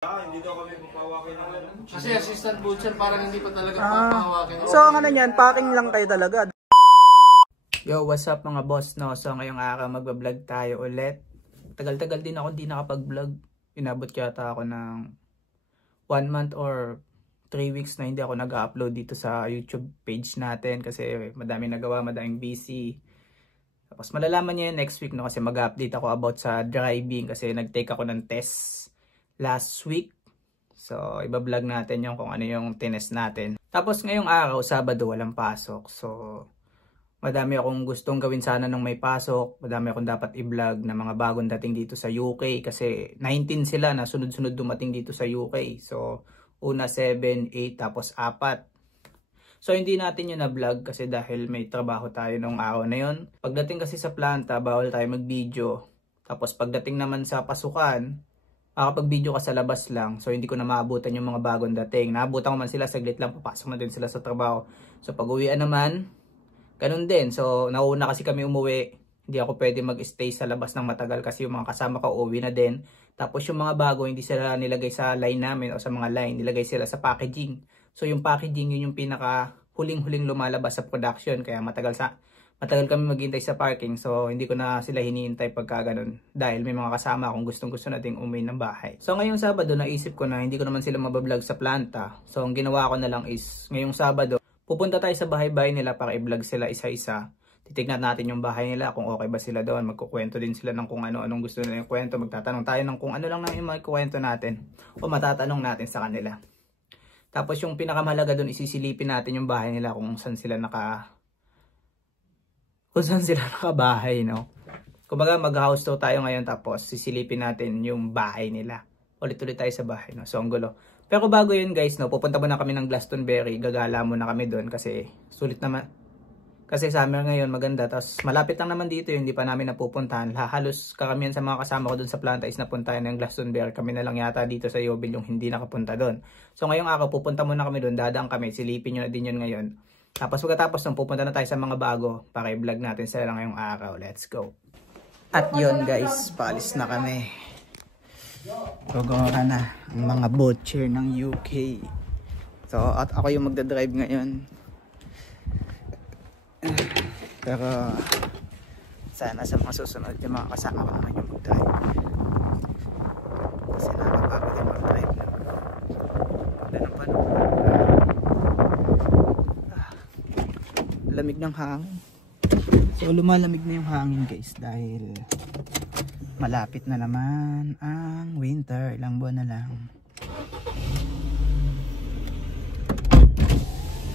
Hindi daw kami papawakin ng ano. Kasi assistant butcher parang hindi pa talaga papawakin. So ang ano niyan, packing lang kayo talaga. Yo, what's up mga boss, no? So ngayong araw magbablog tayo ulit. Tagal-tagal din ako hindi nakapag-vlog. Inabot yata ako ng 1 month or 3 weeks na hindi ako nag-upload dito sa YouTube page natin kasi madaming nagawa, madaming busy. Tapos malalaman niyo yun next week, no? Kasi mag-update ako about sa driving kasi nag-take ako ng test last week. So iba-vlog natin yung kung ano yung tinest natin. Tapos ngayong araw, Sabado, walang pasok. So madami akong gustong gawin sana nung may pasok. Madami akong dapat i-vlog na mga bagong dating dito sa UK. Kasi 19 sila na sunod-sunod dumating dito sa UK. So una 7, 8, tapos 4. So hindi natin yun na-vlog kasi dahil may trabaho tayo nung araw na yun. Pagdating kasi sa planta, bawal tayo mag-video. Tapos pagdating naman sa pasukan, makapag-video ka sa labas lang. So hindi ko na maabutan yung mga bagong dating. Naabutan ko man sila, saglit lang, papasok na din sila sa trabaho. So pag uwian naman, ganun din. So nauna kasi kami umuwi. Hindi ako pwede mag-stay sa labas ng matagal kasi yung mga kasama ko uwi na din. Tapos yung mga bago, hindi sila nilagay sa line namin o sa mga line. Nilagay sila sa packaging. So yung packaging, yun yung pinaka huling-huling lumalabas sa production. Kaya matagal kami maghintay sa parking. So hindi ko na sila hinihintay pagka ganun. Dahil may mga kasama akong gustong-gusto nating umuwi ng bahay. So ngayong Sabado, naisip ko na hindi ko naman sila mabablog sa planta. So ang ginawa ko na lang is, ngayong Sabado, pupunta tayo sa bahay-bahay nila para i-vlog sila isa-isa. Titignan natin yung bahay nila, kung okay ba sila doon. Magkukwento din sila ng kung ano-anong gusto nila yung kwento. Magtatanong tayo ng kung ano lang na yung kwento natin. O matatanong natin sa kanila. Tapos yung pinakamahalaga doon, isisilipin natin yung bahay nila kung saan sila nakabahay, no? Kumbaga mag-house tour tayo ngayon tapos sisilipin natin yung bahay nila. Ulit-ulit tayo sa bahay, no? So ang gulo. Pero bago yun guys, no, pupunta muna kami ng Glastonbury. Gagala muna kami doon kasi sulit naman. Kasi summer ngayon maganda. Tapos malapit lang naman dito yun, hindi pa namin napupuntahan. Halos karamihan sa mga kasama ko doon sa planta is napuntahan ng Glastonbury. Kami na lang yata dito sa Yeovil yung hindi nakapunta doon. So ngayong araw pupunta muna kami doon. Dadaan kami. Silipin nyo na din yun ngayon. Tapos pagkatapos nung pupunta na tayo sa mga bago para i-vlog natin sila ngayong araw. Let's go. At yun guys, paalis na kami. Gagawin na ang mga butcher ng UK. So at ako yung magdadrive ngayon. Pero sana sa mga susunod yung mga kasama ko naman yung mag-drive. Kasi nakakapagod yung mag-drive na. Ganun pa. Lamig ng hangin. So lumalamig na yung hangin guys dahil malapit na naman ang winter. Ilang buwan na lang.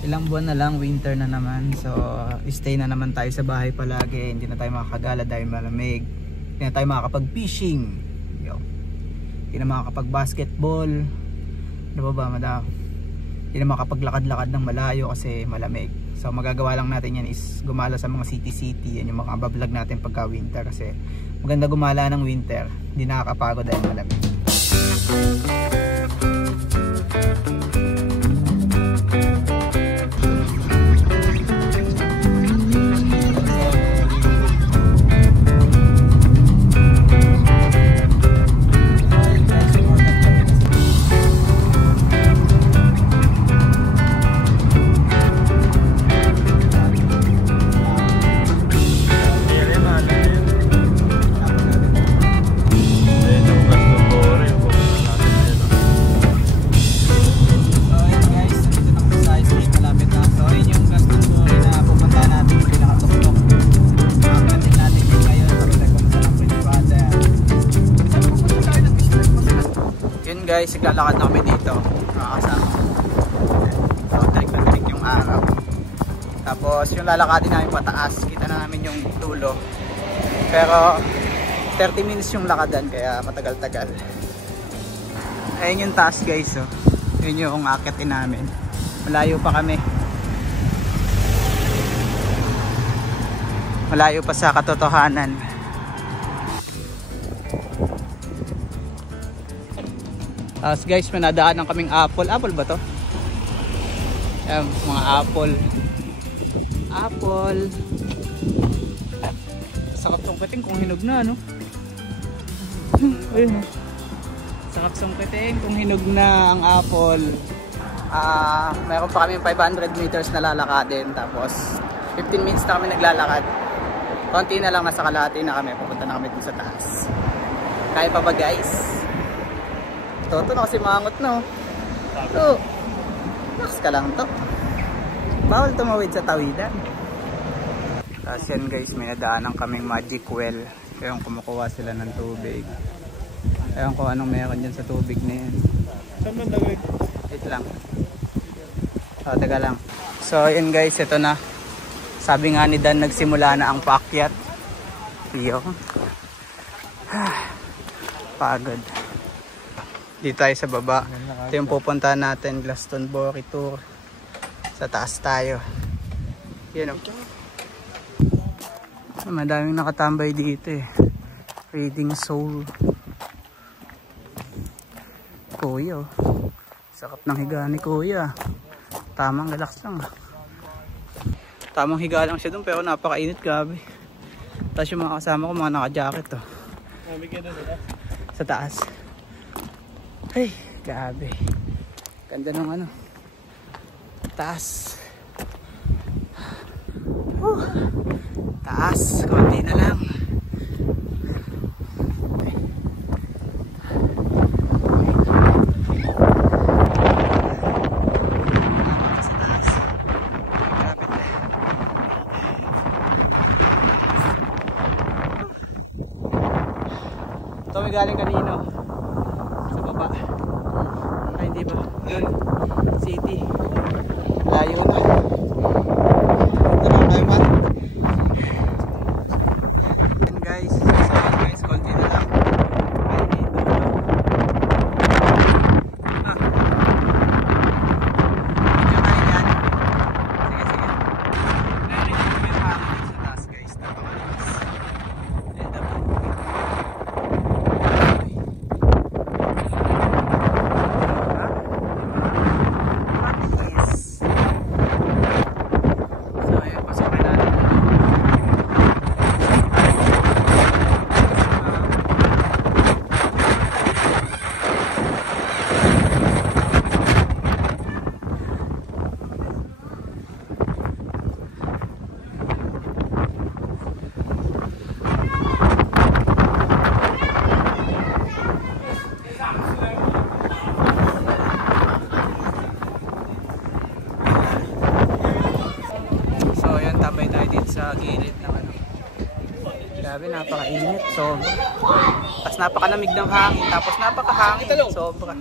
Ilang buwan na lang, winter na naman. So stay na naman tayo sa bahay palagi. Hindi na tayo makakagala dahil malamig. Hindi na tayo makakapag-fishing. Hindi na makakapag-basketball. Ano ba madam? Hindi na makapaglakad-lakad ng malayo kasi malamig. So magagawa lang natin yan is gumala sa mga city-city. Yan yung mga bablog natin pagka winter kasi maganda gumala ng winter. Hindi nakakapagod dahil malamig. Guys, naglalakad na kami dito nakakasama so tarik yung araw tapos yung lalakadin namin pataas kita na namin yung dulo pero 30 minutes yung lakadan kaya matagal-tagal. Ayun yung taas guys, oh. Yun yung akitin namin, malayo pa kami, malayo pa sa katotohanan. Tapos guys, may nadaan ng kaming apple. Apple ba to? Ayan, mga apple. Sarap tong kating kung hinog na, no? Ayun. Sarap sungkitin kung hinog na ang apple. Meron pa kami 500 meters na lalakadin. Tapos 15 minutes na kami naglalakad. Konti na lang, nasa kalahati na kami. Pupunta na kami dun sa taas. Kaya pa ba guys? Toto na kasi mangot no. So, relax ka lang to. Bawal tumawid sa tawidan. Tapos yan guys, may nadaanan kaming magic well. Kaya kumukuha sila ng tubig. Ewan ko anong meron dyan sa tubig na yan. Saan ba nagawin? Wait lang. Taga lang. So yun guys, ito na. Sabi nga ni Dan, nagsimula na ang paakyat. Iyo. Pagod. Dito tayo sa baba. Ito yung pupuntahan natin, Glastonbury Tour. Sa taas tayo. Yun o. Madaming nakatambay dito eh. Reading Soul. Kuya oh. Sakap ng higa ni kuya. Tamang relax lang. Tamang higa lang siya dun pero napakainit, grabe. Tapos yung mga kasama ko mga naka-jacket oh. Sa taas. Ay, grabe. Ganda ng ano. Taas. Taas, konti na lang. Ito may galing kanino? Sa baba. Ay hindi ba? Doon. City. Layo na. Ito lang tayo man. Yan guys. So guys, konti na lang. Ay dito. Medyo kaya yan. Sige, sige. Narinig ko yung hangin sa taas guys. Napakalakas. And sa gilid ng ano. Grabe, napakainit. So, tapos napakalamig ng hangin. Tapos napakahangin. Sobra.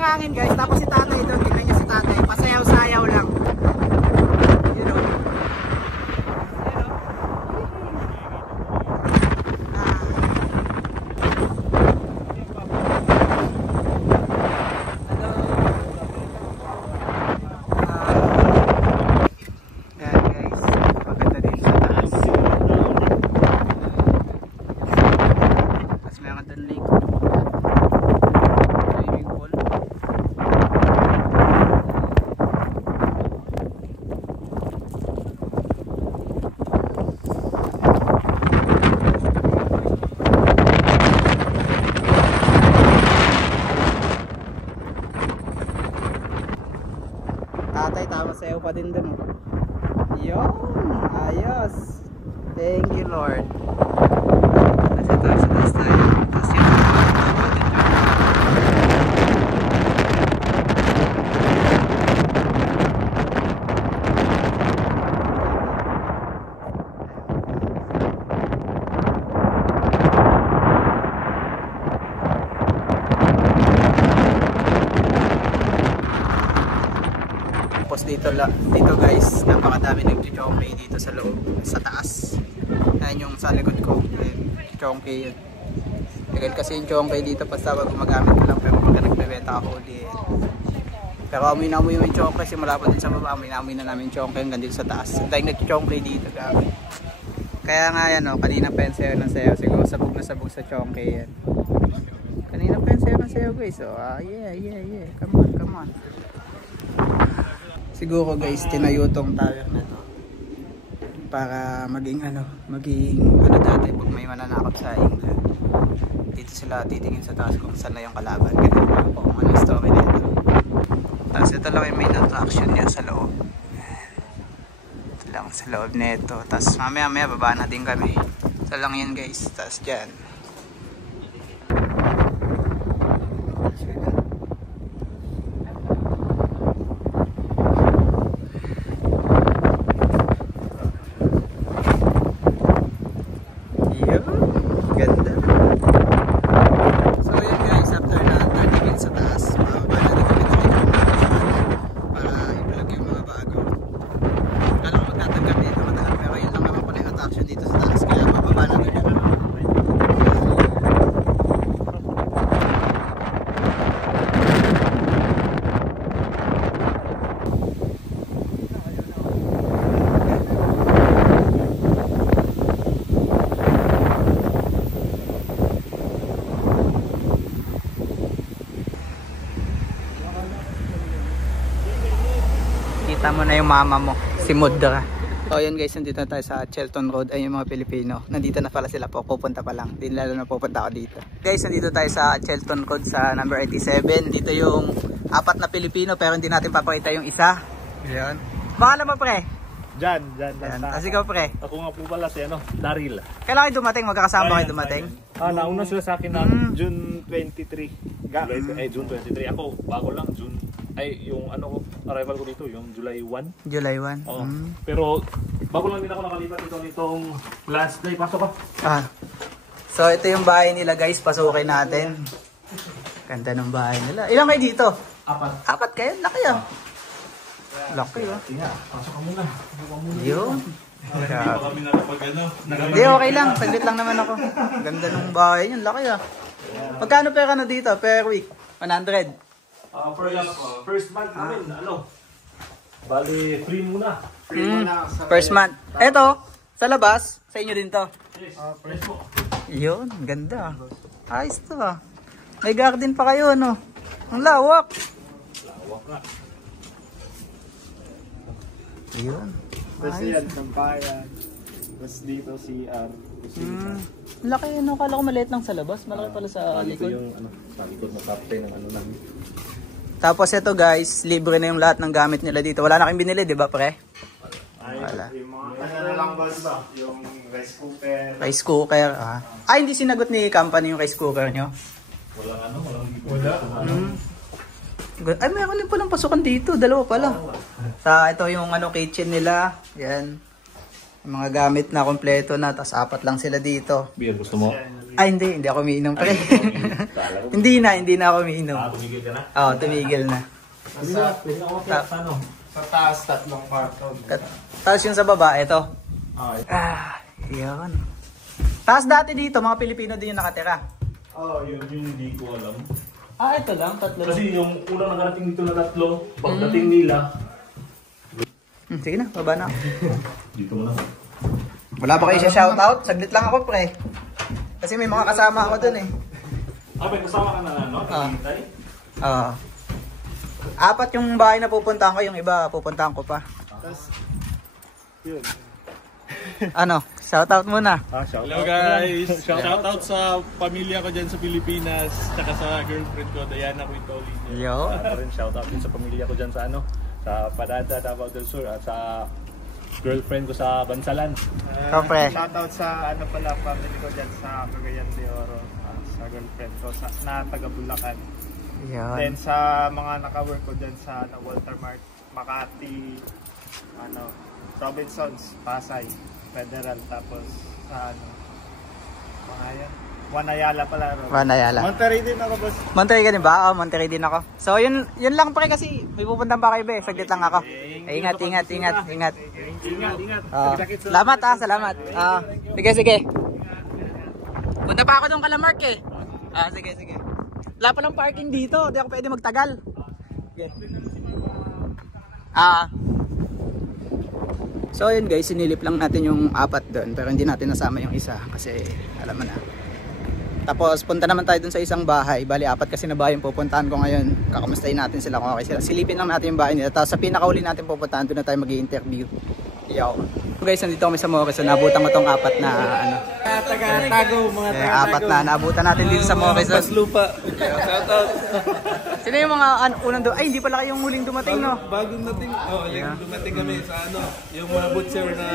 Hangin guys, tapos si tatay doon, tignan niyo si tatay, pasayaw-sayaw lang. You know? Yan guys, maganda din sa taas. Tapos may mga doon lake. Tatay, tama sayo pa din dun. Yun, ayos. Thank you Lord. Nasa taas tayo. Tapos yun, dito guys, napakadami nag-chongkay dito sa loob, sa taas. Ayan yung sa likod ko, chongkay yun. Tagal kasi yung chongkay dito, basta wag gumagamit ko lang, pero pagka nagbebenta ako di Pero amoy na amoy yung chongke simula pa din sa baba. Amoy na namin yung chongke hanggang dito sa taas. Dahil nag-chongke dito gabi. Kaya nga yan kanina pa yan sayo ng sayo. Siguro sabog na sabog sa chongke yan. Kanina pa yan sayo ng sayo guys. So yeah. Come on. Siguro guys tinayutong tayo na to. Para maging ano dati pag may mananakot sa England. Dito sila titingin sa taas kung saan na yung kalaban. Ganyan po kung ano yung story nito. Tapos ito lang yung main attraction niya sa loob. Ito lang sa loob nito. Tapos mamaya baba na din kami. Ito lang yan guys. Tapos dyan. Kita mo na yung mama mo, si Mudra. So yun guys, nandito tayo sa Chelton Road. Ay yung mga Pilipino, nandito na pala sila po, pupunta pa lang. Di lalo na pupunta ako dito. Guys, nandito tayo sa Chelton Road sa number 87. Dito yung 4 na Pilipino pero hindi natin papakita yung isa. Yan. Pangalan mo pre? Jan. Kasi ikaw pre? Ako nga po pala si Daryl. Kailan kayo dumating? Magkakasama kayo dumating? Nauna sila sa akin na June 23. June 23. Ako, bago lang, yung arrival ko dito, yung July 1. July 1? Oo. Pero, bago lang din ako nakalipat nitong last day. Pasok ka. So, ito yung bahay nila guys. Pasukin natin. Ganda ng bahay nila. Ilan kayo dito? 4 kayo? Laki ah. Laki ah. Pasok ka muna. Yun. Hindi pa kami nakapag Hindi, okay lang. Saglit lang naman ako. Ganda ng bahay yun. Laki ah. Magkano pera na dito per week? 100? First month namin, bali free muna. First month. Eto, sa labas, sa inyo din to. Yes, fresh po. Yun, ganda. Ayos to ah. May garden pa kayo, no? Ang lawak. Lawak nga. Yun. Tapos yan, sampayan. Tapos dito CR. Laki, no? Kala ko maliit lang sa labas. Malaki pala sa likod. Ito yung sa likod na top 10 ng namin. Tapos ito guys, libre na yung lahat ng gamit nila dito. Wala na kayong binili, di ba pre? Wala. Yung mga lang ba? Yung rice cooker. Rice cooker, ah. Hindi sinagot ni company yung rice cooker nyo? Wala. Ay, meron din palang pasukan dito. Dalawa pala. Ito yung kitchen nila. Yan. Yung mga gamit na kompleto na. Tapos 4 lang sila dito. Beer, gusto mo? Hindi ako umiinom pre. hindi na ako umiinom. Tumigil ka na? Oo, tumigil na. Sa taas, 3 kwarto. Tapos yung sa baba, ito. Yan. Tapos dati dito, mga Pilipino din yung nakatira. Yun hindi ko alam. Ito lang, 3 lang. Kasi yung unang nakarating dito na 3, pagdating nila. Sige na, baba na. Dito mo na. Wala ba kayo siya shoutout? Saglit lang ako pre. Kasi may mga kasama ako dun eh. May kasama ka na no? Oo. 4 yung bahay na pupuntahan ko, yung iba pupuntahan ko pa. Yun. Shoutout muna. Hello guys! Shoutout sa pamilya ko dyan sa Pilipinas, tsaka sa girlfriend ko, Diana Quintoli. Yo. Shoutout din sa pamilya ko dyan sa sa Parada, Davao del Sur, at sa girlfriend ko sa Bansalan. Pre. Shoutout sa family ko dyan sa Cagayan de Oro, sa girlfriend ko na taga Bulacan. Yan. Then sa mga naka-work ko dyan sa Walter Mart, Makati, Robinsons, Pasay, Federal, tapos sa mga yan. Wanayala pala. Wanayala. Monterrey din ako, boss. Monterrey ka din ba? Monterrey din ako. So yun lang pre kasi may pupuntahan pa kayo be. Saglit lang ako. Ingat. Ingat. Salamat. Sige. Punta pa ako doon kala Mark eh. Sige. Wala pa lang parking dito. Di ako pwede magtagal. Okay. So yun guys, sinilip lang natin yung 4 doon, pero hindi natin nasama yung isa kasi alam mo na. Tapos punta naman tayo dun sa isang bahay. Bali 4 kasi na bahay yung pupuntahan ko ngayon. Kakamustahin natin sila kung okay sila. Silipin lang natin yung bahay nila. Tapos sa pinakauli natin pupuntahan, doon na tayo mag-i-interview. Yo. So guys, nandito kami sa Morrison. Nabutan ko tong 4 na ano. Taga-tago, mga Apat na nabutan natin dito sa Morrison. Paslupa. Shoutout. Sino yung mga unang doon? Ay, hindi pala kayong huling dumating, no? Bagong dating. Yung dumating kami sa ano, yung mga butcher na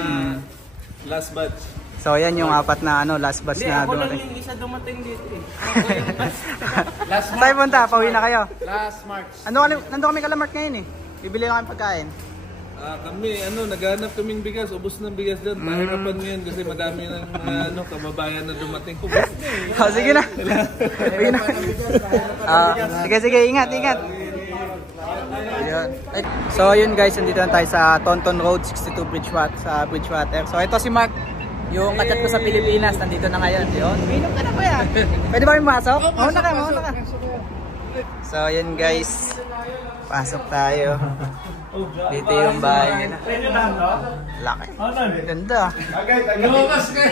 last batch. So yan yung 4 na ano, last batch na dumating. Yung isa dumating dito eh. Last Tayo punta, pauwi na kayo. Last March. Nandun kami kala Mark ngayon eh. Bibili lang kami pagkain. Kami, naghanap kaming bigas, ubos ng bigas doon. Pahirapan mo yan kasi madami ng kababayan na dumating. Ubos na eh. Oh, sige na. Sige na. Sige, ingat. Ayun. So yun guys, nandito na tayo sa Tonton Road, 62 Bridgewater. So ito si Mark, yung kachat ko sa Pilipinas, nandito na ngayon. Yun, minom ka na ba yan? Pwede ba kami masok? Mauna ka. So yun guys, pasok tayo. Dito yung bahay nila. Laki. Ganda. Lumabas kayo.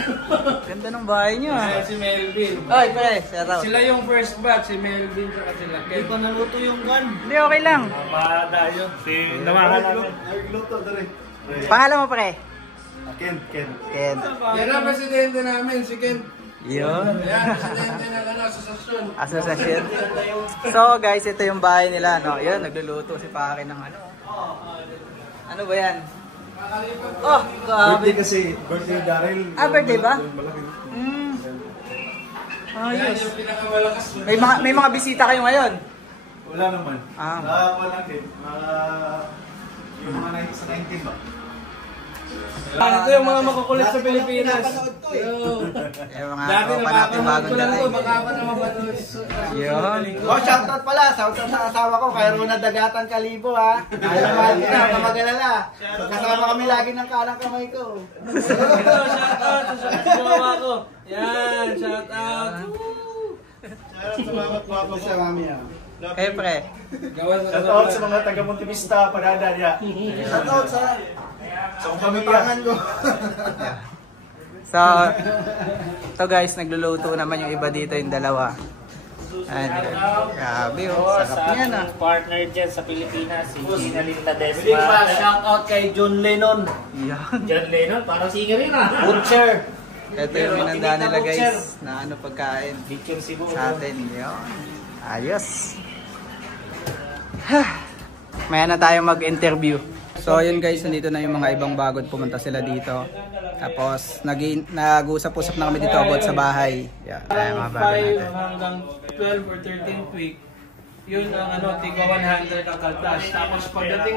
Ganda ng bahay nyo. Si Melvin. Oy, pre, shout out. Sila yung first batch, si Melvin at sila. Hindi pa naluto yung gun. Hindi, okay lang. Mada yun. Si namahan namin. Nagluto dali. Pangalan mo, pre? Ken. Ken. Yan ang presidente namin, si Ken. Yun. Yan, presidente ng asosasyon. Association. So guys, ito yung bahay nila, no? Yun, nagluluto si pare ng ano. Ano ba yan? Oh, grabe. Kasi birthday Daryl. Birthday ba? Yan Ayos. yung pinakamalakas. May mga bisita kayo ngayon? Wala naman. Ah. Yung mga 19 ba? Ito yung mga makukulit sa Pilipinas. Yung mga tropa natin bagong dating. Baka pa na mapanood. Yun. Shoutout pala, shoutout sa asawa ko, kaya Runa Dagatan Kalibo ha. Mahal ko na, kamagalala. Kasama kami lagi ng kanang kamay ko. Shoutout sa jowa ko. Yan, shoutout. Shoutout sa mami ha. Eh pre. Shoutout sa mga taga Montivista, Panada niya. Shoutout sa pamipangan ko. So, ito guys, nagluluto naman yung iba dito, yung dalawa. Grabe oh, sarap niyan ah. Partner dyan sa Pilipinas, si Gina Linda Desma. Shoutout kay John Lennon. Yan. John Lennon, parang singer rin ah. Butcher. Ito yung minanda nila guys, na ano pagkain Picture siguro. sa atin. Yun. Ayos. Maya na tayo mag-interview. So yun guys, nandito na yung mga ibang bagod, pumunta sila dito. Tapos nag-usap-usap na kami dito about sa bahay. Yeah, mga bagod 5 natin. hanggang 12 or 13th week, yun ang tiga 100 ang kaltas. Tapos pagdating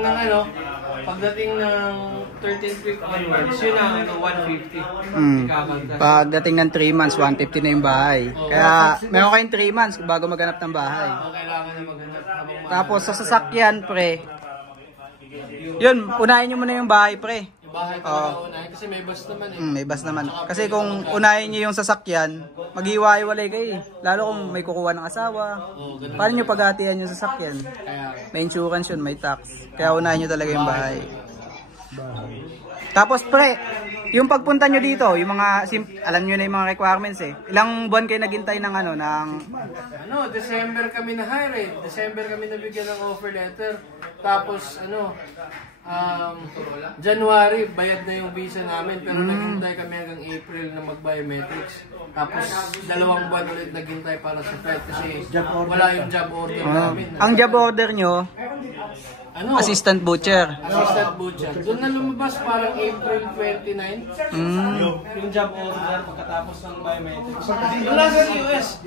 ng 13th week onwards, yun ang 150 ikakaltas. Pagdating ng 3 months, 150 na yung bahay. Kaya meron kayong 3 months bago maghanap ng bahay. Kailangan na maghanap habang Tapos sa sasakyan, pre. Yun, unahin nyo muna yung bahay, pre. yung bahay talaga unahin kasi may bus naman eh. May bus naman. Kasi kung unahin nyo yung sasakyan, mag-iwalay kayo eh. Lalo kung may kukuha ng asawa. Paano nyo paghatihan yung sasakyan? May insurance yun, may tax. Kaya unahin nyo talaga yung bahay. Tapos pre, yung pagpunta nyo dito, yung mga, alam nyo na yung mga requirements eh. Ilang buwan kayo naghintay ng December kami na hire eh. December kami nabigyan ng offer letter. Tapos January, bayad na yung visa namin. Pero naghintay kami hanggang April na mag-biometrics. Tapos 2 buwan ulit naghintay para sa FED kasi wala yung job order namin. Ang job order nyo, assistant butcher. Assistant butcher. Doon na lumabas parang April 29. Yung job order pagkatapos ng biometrics. Wala sa COS.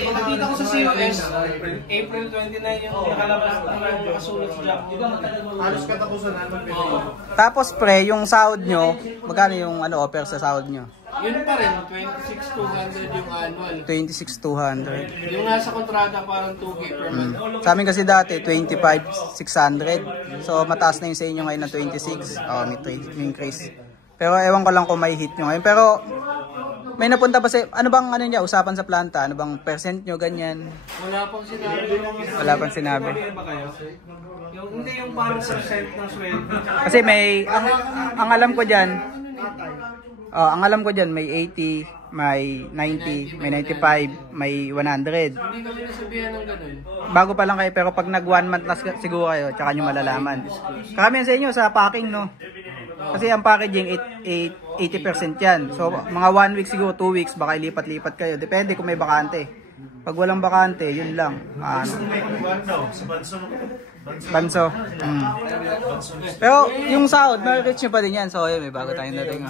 Nakita ko sa COS, April 29 yung nakalabas yung nakasulat sa job order. Halos katapusan namin. Tapos pre, yung sahod nyo, magkano yung offer sa sahod nyo? Yun pa rin, 26,200 yung annual. 26,200. Yung nasa kontrata parang 2K per month. Sa amin kasi dati, 25,600. So, mataas na yung sa inyo ngayon na 26. May increase. Pero ewan ko lang kung may hit nyo ngayon. Pero, may napunta pa sa, ano bang ano niya, usapan sa planta? Ano bang percent nyo, ganyan? Wala pang sinabi. Wala pang sinabi. Ba kayo? Hindi yung parang percent ng sweldo. Kasi may, ang alam ko dyan, ang alam ko dyan, may 80, may 90, may 95, may 100. Hindi kami nasabihan ng ganun. Bago pa lang kayo, pero pag nag 1 month na siguro kayo, tsaka nyo malalaman. Karamihan sa inyo sa packing, no? Kasi ang packaging 80% yan. So mga 1 week siguro, 2 weeks, baka ilipat-lipat kayo. Depende kung may bakante. Pag walang bakante, yun lang. Banso. Pero yung sahod, ma-reach nyo pa din yan. So yun, may bago tayong dating.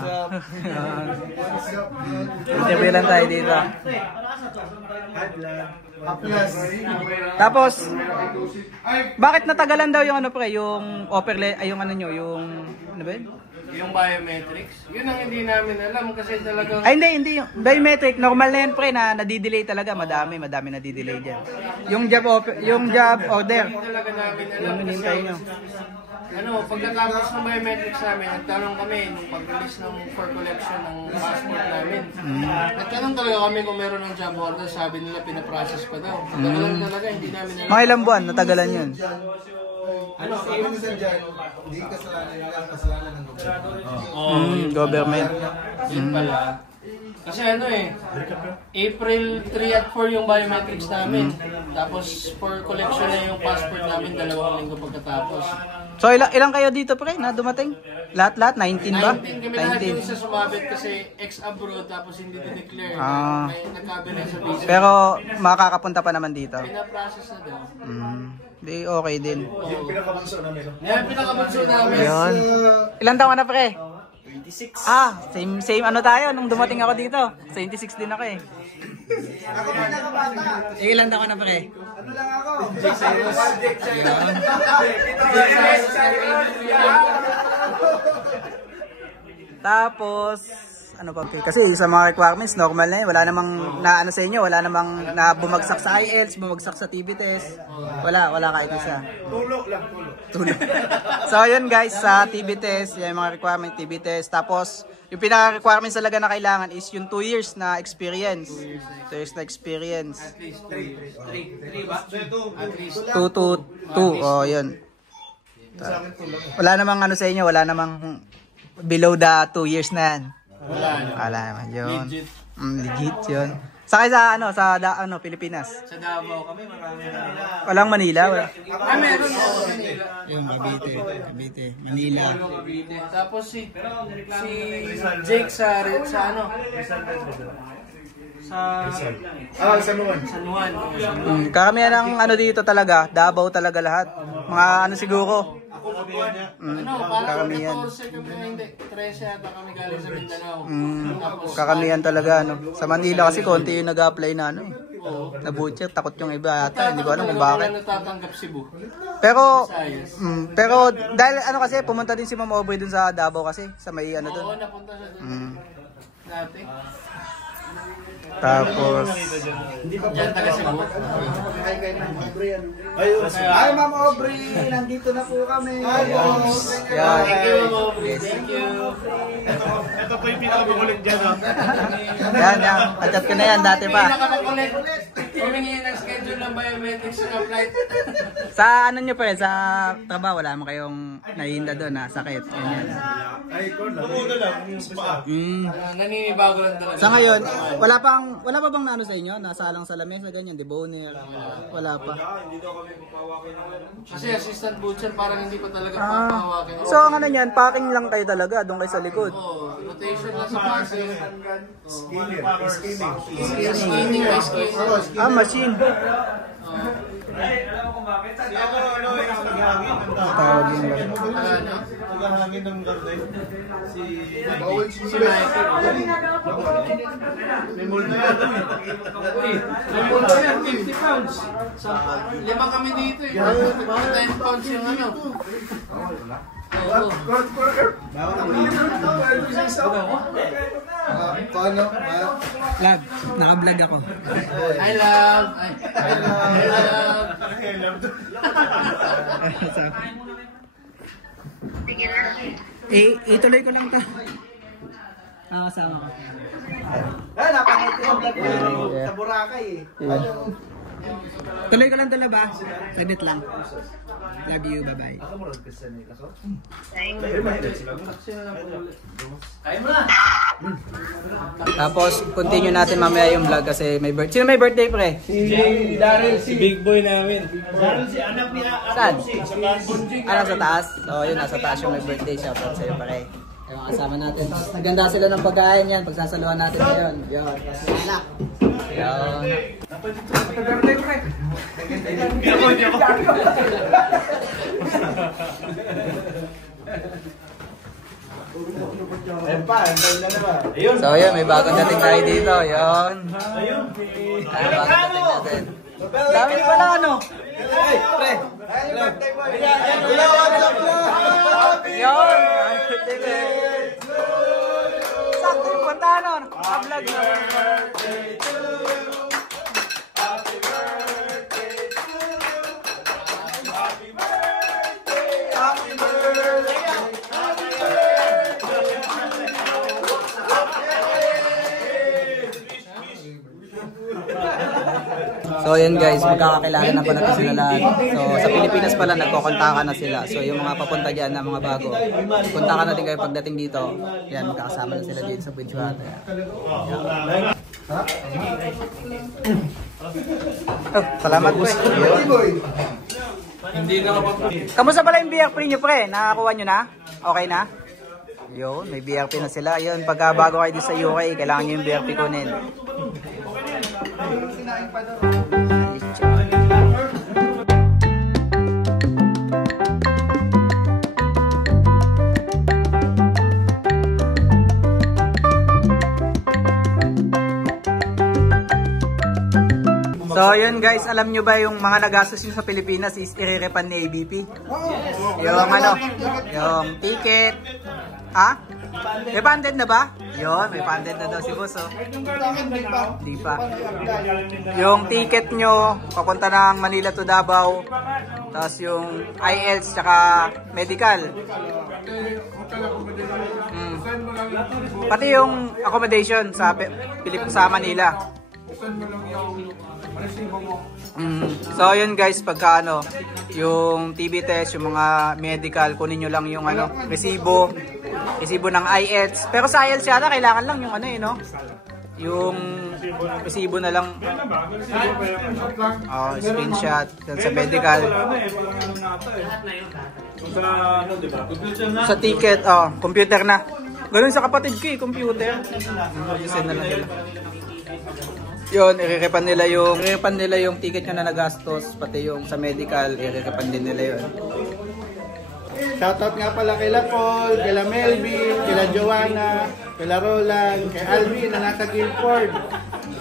Interview lang tayo dito. Tapos, bakit natagalan daw yung ano pre, yung offer ay yung ano nyo, yung ano ba yun? Yung biometrics, yun ang hindi namin alam kasi talagang... Ay hindi yung biometric, normal na yan pre na nadidelay talaga, madami nadidelay dyan. Yung job order. Hindi talaga namin alam kasi pagkatapos ng biometrics namin, nagtanong kami nung pag-release ng for collection ng passport namin. Nagtanong talaga kami kung meron ng job order, sabi nila pinaprocess pa daw. Natagalan talaga, hindi namin alam. Mga ilang buwan, natagalan yun. Hindi kasalanan nila, kasalanan ng gobyerno. Government. Yun pala. Kasi April 3 at 4 yung biometrics namin. Tapos for collection na yung passport namin 2 linggo pagkatapos. So ilang kayo dito pre na dumating? Lahat-lahat? 19 ba? 19 kami lahat yung isa sumabit kasi ex-abroad tapos hindi dineclare. May nagkabila sa visa. Pero makakapunta pa naman dito. Pinaprocess na daw. Di okay din. Yung pinakabunso namin. Yan, pinakabunso namin. Ayun. Ilang taon na pre? 26. Same ano tayo nung dumating ako dito. 26 din ako eh. Ako pinakabata. Ilang taon na pre? Ano lang ako? Tapos ano pa kasi sa mga requirements normal na yun, wala namang na ano sa inyo, wala namang na bumagsak sa IELTS, bumagsak sa TB test. Wala kahit isa. Tulo. So yun guys, sa TB test, yung mga requirement TB test. Tapos yung pinaka-requirements talaga na kailangan is yung 2 years na experience. 2 years na experience. At least 3 ba? At least 2. Oh, yun. Wala namang ano sa inyo, wala namang below the 2 years na yan. Wala naman yun. Legit. Legit yun. Sakay sa Pilipinas. Sa Davao kami, marami na. Walang Manila. Meron ako sa Manila. Yung Cavite, Manila. Tapos si Jake sa San Juan. San Juan. Karamihan ng ano dito talaga, Davao talaga lahat. Mga ano siguro. Parang 14 kami, hindi, 13 ata kami galing sa Mindanao. Karamihan talaga ano. Sa Manila kasi konti yung nag-apply na ano eh. Na butcher, takot yung iba ata, hindi ko alam kung bakit. Wala natatanggap Cebu. Pero dahil ano kasi pumunta din si Ma'am Aubrey dun sa Davao kasi sa may ano dun. Oo, napunta siya dun. Dati. Tapos Diyan taga Cebu. Ay, Ma'am Aubrey, nandito na po kami. Thank you, Ma'am Aubrey. Thank you. Ito po yung pinakabagulit dyan. yan. At ko na yan dati pa. Pinakabagulit. Humingi ng schedule ng biometrics sa flight. Sa ano nyo pa sa trabaho, wala mo kayong nahinda doon na sakit. Ganyan. Naninibago lang talaga. Sa ngayon, wala pa bang naano sa inyo? Nasalang sa lamesa, ganyan, deboner? Wala pa. Kasi assistant butcher parang hindi pa talaga papahawakin. So ang ano niyan, packing lang kayo talaga, doon kayo sa likod. Rotation lang sa packing. Skinning. Machine. Naghahangin ng garden. Si Michael. may multo yan. May multo yan, 50 pounds. 5 kami dito eh. 10 pounds yung ano. Paano? Love, naka-vlog ako. I love. Ituloy ko lang ta. Kasama ko. Napangit yung vlog ko sa Boracay eh. Tuloy ko lang ba? Saglit lang. Love you, bye-bye. Tapos, continue natin mamaya yung vlog kasi may birthday. Sino may birthday, pre? Si Daryl, si Big Boy namin. Daryl si anak niya. Saan? Nasa taas? Oo, yun, nasa taas yung may birthday. Shoutout sa'yo, pare. Yung kasama natin. Tapos, naganda sila ng pagkain yan. Pagsasaluhan natin ngayon. Yun. Tapos, yung anak. Yun. So yun, may bagong dating tayo dito. Yun. Ay, bagong dating natin. Dami niyo pala ano? Hey, pre. Yun. Sakto yung punta nun. Vlog na. So yun guys, magkakakilala na pa natin sila lahat. So sa Pilipinas pala nagkokontakan na sila. So yung mga papunta dyan na mga bago, kontakan na din kayo pagdating dito. Yan, magkakasama na sila dito sa Bridgewater. Oh, salamat po. Hindi na Kamusta pala yung BRP nyo pre? Nakakuha nyo na? Okay na? Yun, may BRP na sila. Yun, pagka bago kayo dito sa UK, kailangan nyo yung BRP kunin. So yun guys, alam nyo ba yung mga nagastos nyo sa Pilipinas is i-refund ni ABP? Yung ano, yung ticket. Ha? May funded na ba? Yun, may funded na daw si boss oh. Di pa. Yung ticket nyo, papunta ng Manila to Davao. Tapos yung IELTS tsaka medical. Pati yung accommodation sa Manila. So yun guys, pagka ano, yung TB test, yung mga medical, kunin nyo lang yung ano, resibo ng IELTS. Pero sa IELTS yata kailangan lang yung ano eh, no? Yung resibo na lang. Screenshot sa medical. Sa ticket, computer na. Ganun sa kapatid ko eh, computer. Send na lang nila. Yun, i-refund nila yung ticket nyo na nagastos, pati yung sa medical, i-refund din nila yun. Shoutout nga pala kila Paul, kila Melvin, kila Joanna, kila Roland, kay Alvin na nasa Guildford.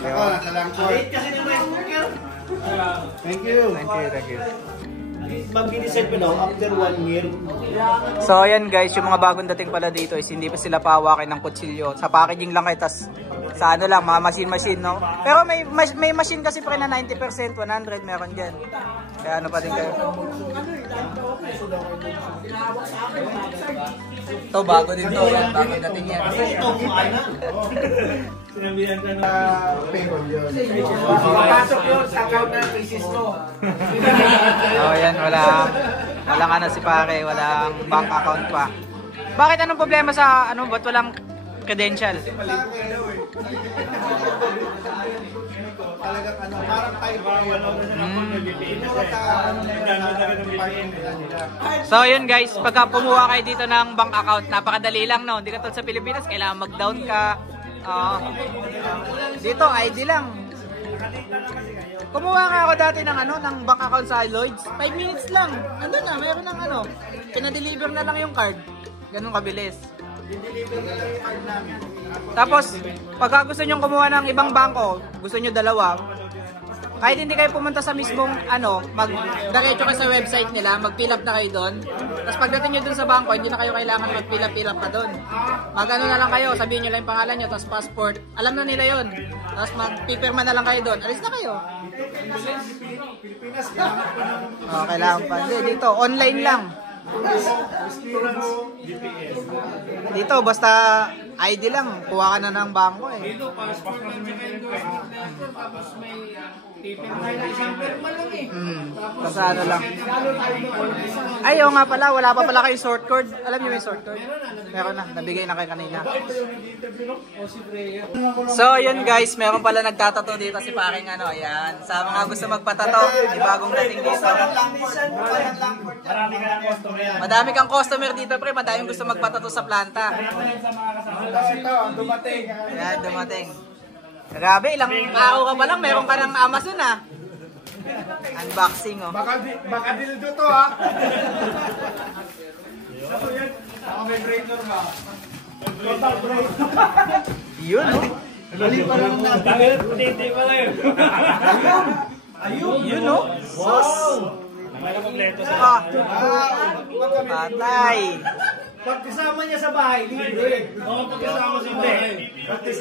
Ako, nasa Langford. Thank you. Mag-inisip after 1 year. So ayan guys, yung mga bagong dating pala dito is hindi pa sila pahawakin ng kutsilyo. Sa packaging lang kayo, tas sa ano lang, mga machine, no? Pero may machine kasi pa rin na 90%, 100 meron dyan. Kaya ano pa din kayo. Ito, bago din to. Yan, bago dating yan. sinabihan ka na payroll yun. papasok yun sa account ng thesis mo. Oh, yan, walang ano si pare, walang bank account pa. Bakit anong problema sa ano, ba't walang credential? Talagang ano, parang typo yun. So yun guys, pagka pumuha kayo dito ng bank account, napakadali lang, no? Hindi ka tulad sa Pilipinas, kailangan mag-down ka. Dito ID lang. Kumuha nga ako dati ng ano, ng bank account sa Lloyds. 5 minutes lang. Ano na, meron ng ano, pinadeliver na lang yung card. Ganun kabilis. Tapos, pagka gusto nyo kumuha ng ibang bangko, gusto nyo dalawa, kahit hindi kayo pumunta sa mismong ano, mag-diretso kayo sa website nila, mag-fill up na kayo doon. Tapos pagdating nyo doon sa bangko, hindi na kayo kailangan mag-fill up pa doon. Mag-ano na lang kayo, sabihin nyo lang yung pangalan nyo, tapos passport, alam na nila yon. Tapos mag-pipirma na lang kayo doon, alis na kayo. Kailangan pa. Hindi, dito, online lang. Dito, basta ID lang, kuha ka na ng bangko eh. Dito, passport at saka endorsement letter, tapos may tipid tayo na isang perma lang eh. Tapos ano lang. Ay, oo nga pala, wala pa pala kayong short cord. Alam niyo may short cord? Meron na, nabigay na kayo kanina. So, yun guys, meron pala nagtatato dito si paring ano, ayan. Sa mga gusto magpatato, may bagong dating dito. Madami kang customer dito, pre. Madaming gusto magpatato sa planta. Ayan, dumating. Grabe, ilang araw ka pa lang, meron ka ng Amazon ah. Unboxing oh. Baka dildo to ha. Ako may breaker ba? Total break. Yun oh. Balik pa lang na. Hindi pala yun. Ayun. Yun oh. Sus. Nagkakapagleto sa... Ah. Patay. Pag kasama niya sa bahay, libre. Oo, pagkasama sa bahay. Practice.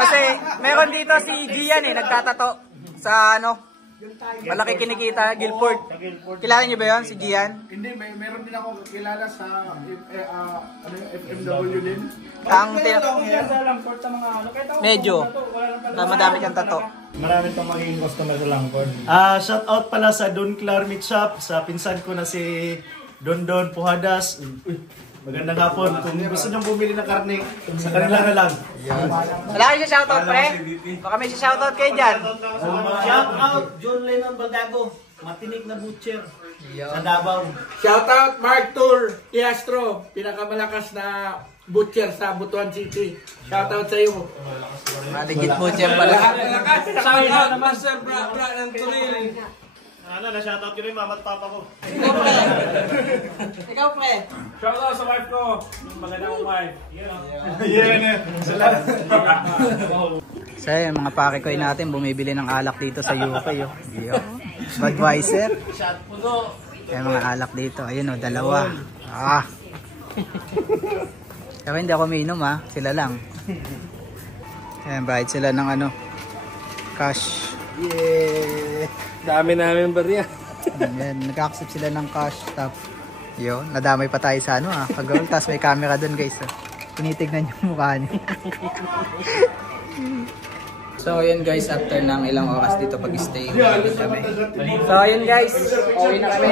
Kasi meron dito si Gian eh, nagtatato sa ano, malaki kinikita, Guilford. Kilala niyo ba yun, si Gian? Hindi, meron din ako kilala sa FMW din. Medyo. Madami kang tato. Marami pang magiging customer sa Langkod. Shout out pala sa Don Clar Meat Shop, sa pinsan ko na si Don Puhadas. Magandang hapon. Kung gusto niyong bumili ng karne, sa kanila na lang. Wala kayo siya shoutout, pre? Baka may siya shoutout kayo dyan. Shout out John Lennon Baldago, matinik na butcher sa Davao. Shoutout Mark Tour Iastro, pinakamalakas na butcher sa Butuan City. Shoutout sa iyo. Maligit mo dyan pala. Shout out, Master Bra ng Turin. Ano, na-shoutout ko rin mama at papa ko. Ikaw, pre. Ikaw, pre. Shout out sa wife ko. Yung magandang wife. So yun, mga pakikoy natin bumibili ng alak dito sa UK. Oh. Budweiser. Yung mga alak dito. Ayun o, dalawa. Ah. Pero hindi ako minom ha. Sila lang. Ayan, bayad sila ng ano, cash. Yeah. Dami namin barya. Ayan, nag-accept sila ng cash. Tapos, yun, nadamay pa tayo sa ano ha. Pag-roll, tapos may camera dun guys. Oh. Tinitignan yung mukha niya. So, yun guys, after ng ilang oras dito pag-stay kami. So, yun guys, okay na kami.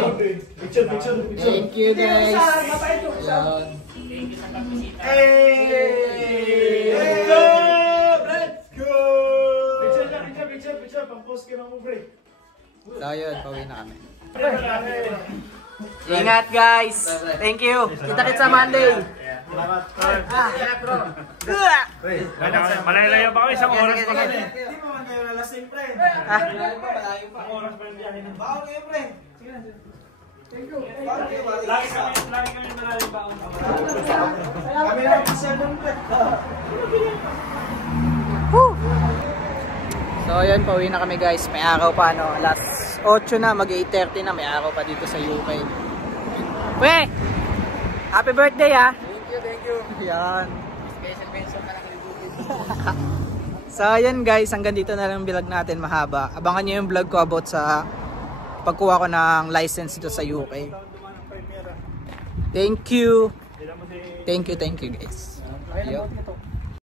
Thank you guys. Yun. Picture, pang-post ka ng ubre. So, yun, pauwi na kami. Ingat guys. Thank you. Kita-kits sa Monday. Malalayo pa kami, isang oras pa kami. Hindi mo man kayo nalasing, pre. Isang oras pa yung biyahe na. Bawal kayo, pre. Lagi kami malayo pa ako. Kami lang isa doon, pre. So yun, pauwi na kami guys. May araw pa, no? Alas 8 na, mag-8:30 na. May araw pa dito sa UK. Pre! Happy birthday ha! Thank you. Yan. Special mention ka lang kay So yun guys, hanggang dito na lang yung vlog natin, mahaba. Abangan nyo yung vlog ko about sa pagkuha ko ng license dito sa UK. Thank you. Thank you guys. Yo.